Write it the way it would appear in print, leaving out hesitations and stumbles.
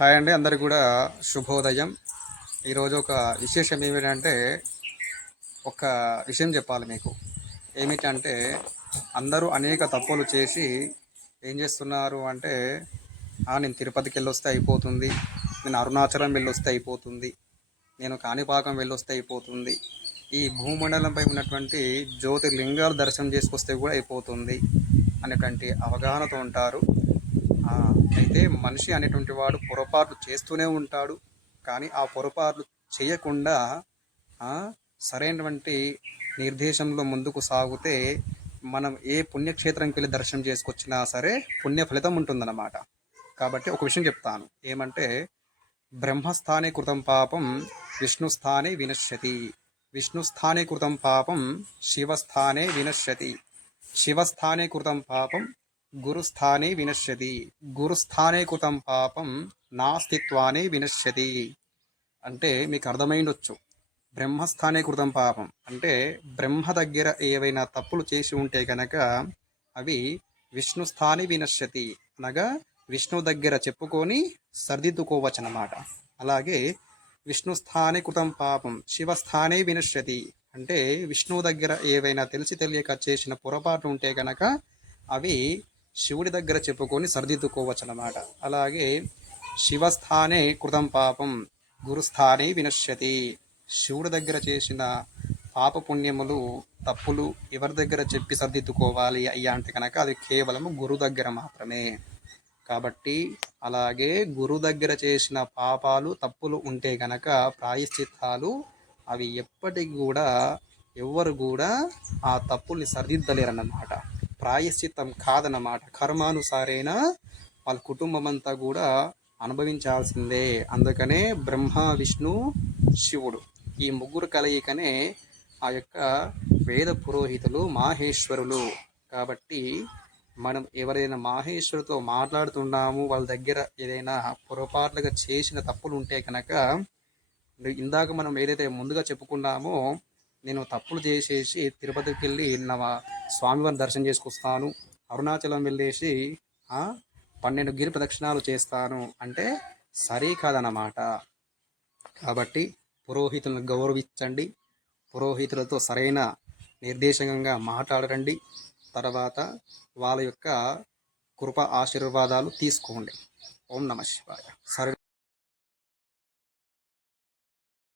Hi అండి, అందరికి కూడా శుభోదయం. ఈరోజు ఒక విశేషం ఏమిటంటే, ఒక విషయం చెప్పాలి మీకు. ఏమిటంటే, అందరూ అనేక తప్పులు చేసి ఏం చేస్తున్నారు అంటే, నేను తిరుపతికి వెళ్ళొస్తే అయిపోతుంది, నేను అరుణాచలం వెళ్ళొస్తే అయిపోతుంది, నేను కాణిపాకం వెళ్ళొస్తే అయిపోతుంది, ఈ భూమండలంపై ఉన్నటువంటి జ్యోతిర్లింగాలు దర్శనం చేసుకొస్తే కూడా అయిపోతుంది అనేటువంటి అవగాహనతో ఉంటారు. అయితే మనిషి అనేటువంటి వాడు పొరపాట్లు చేస్తూనే ఉంటాడు. కానీ ఆ పొరపాట్లు చేయకుండా సరైనటువంటి నిర్దేశంలో ముందుకు సాగితే మనం ఏ పుణ్యక్షేత్రంకి వెళ్ళి దర్శనం చేసుకొచ్చినా సరే పుణ్య ఫలితం ఉంటుందన్నమాట. కాబట్టి ఒక విషయం చెప్తాను, ఏమంటే బ్రహ్మస్థానే కృతం పాపం విష్ణుస్థానే వినశ్యతి, విష్ణుస్థానే కృతం పాపం శివస్థానే వినశ్యతి, శివస్థానే కృతం పాపం గురుస్థానే వినశ్యతి, గురుస్థానే కృతం పాపం నాస్తిత్వానే వినశ్యతి. అంటే మీకు అర్థమైండొచ్చు, బ్రహ్మస్థానే కృతం పాపం అంటే బ్రహ్మ దగ్గర ఏవైనా తప్పులు చేసి ఉంటే కనుక అవి విష్ణుస్థానే వినశ్యతి అనగా విష్ణు దగ్గర చెప్పుకొని సర్దిద్దుకోవచ్చనమాట. అలాగే విష్ణుస్థానే కృతం పాపం శివస్థానే వినశ్యతి అంటే విష్ణువు దగ్గర ఏవైనా తెలిసి తెలియక చేసిన పొరపాటు ఉంటే కనుక అవి శివుడి దగ్గర చెప్పుకొని సరిదిద్దుకోవచ్చు అన్నమాట. అలాగే శివస్థానే కృతం పాపం గురుస్థానే వినశ్యతి, శివుడి దగ్గర చేసిన పాపపుణ్యములు తప్పులు ఎవరి దగ్గర చెప్పి సరిదిద్దుకోవాలి అయ్యా అంటే కనుక అది కేవలం గురు దగ్గర మాత్రమే. కాబట్టి అలాగే గురు దగ్గర చేసిన పాపాలు తప్పులు ఉంటే కనుక ప్రాయశ్చిత్తాలు అవి ఎప్పటికి కూడా ఎవ్వరు కూడా ఆ తప్పుల్ని సరిదిద్దలేరన్నమాట. ప్రాయశ్చిత్తం కాదన్నమాట, కర్మానుసారైన వాళ్ళ కుటుంబం అంతా కూడా అనుభవించాల్సిందే. అందుకనే బ్రహ్మ విష్ణు శివుడు ఈ ముగ్గురు కలయికనే ఆ యొక్క వేద పురోహితులు మాహేశ్వరులు. కాబట్టి మనం ఎవరైనా మాహేశ్వరుతో మాట్లాడుతున్నాము, వాళ్ళ దగ్గర ఏదైనా పొరపాట్లుగా చేసిన తప్పులు ఉంటే కనుక ఇందాక మనం ఏదైతే ముందుగా చెప్పుకున్నామో, నేను తప్పులు చేసేసి తిరుపతికి వెళ్ళి నా స్వామివారిని దర్శనం చేసుకొస్తాను, అరుణాచలం వెళ్ళేసి 12 గిరి ప్రదక్షిణాలు చేస్తాను అంటే సరే కాదన్నమాట. కాబట్టి పురోహితులను గౌరవించండి, పురోహితులతో సరైన నిర్దేశంగా మాట్లాడండి, తర్వాత వాళ్ళ యొక్క కృప ఆశీర్వాదాలు తీసుకోండి. ఓం నమ శివాయ. సరే.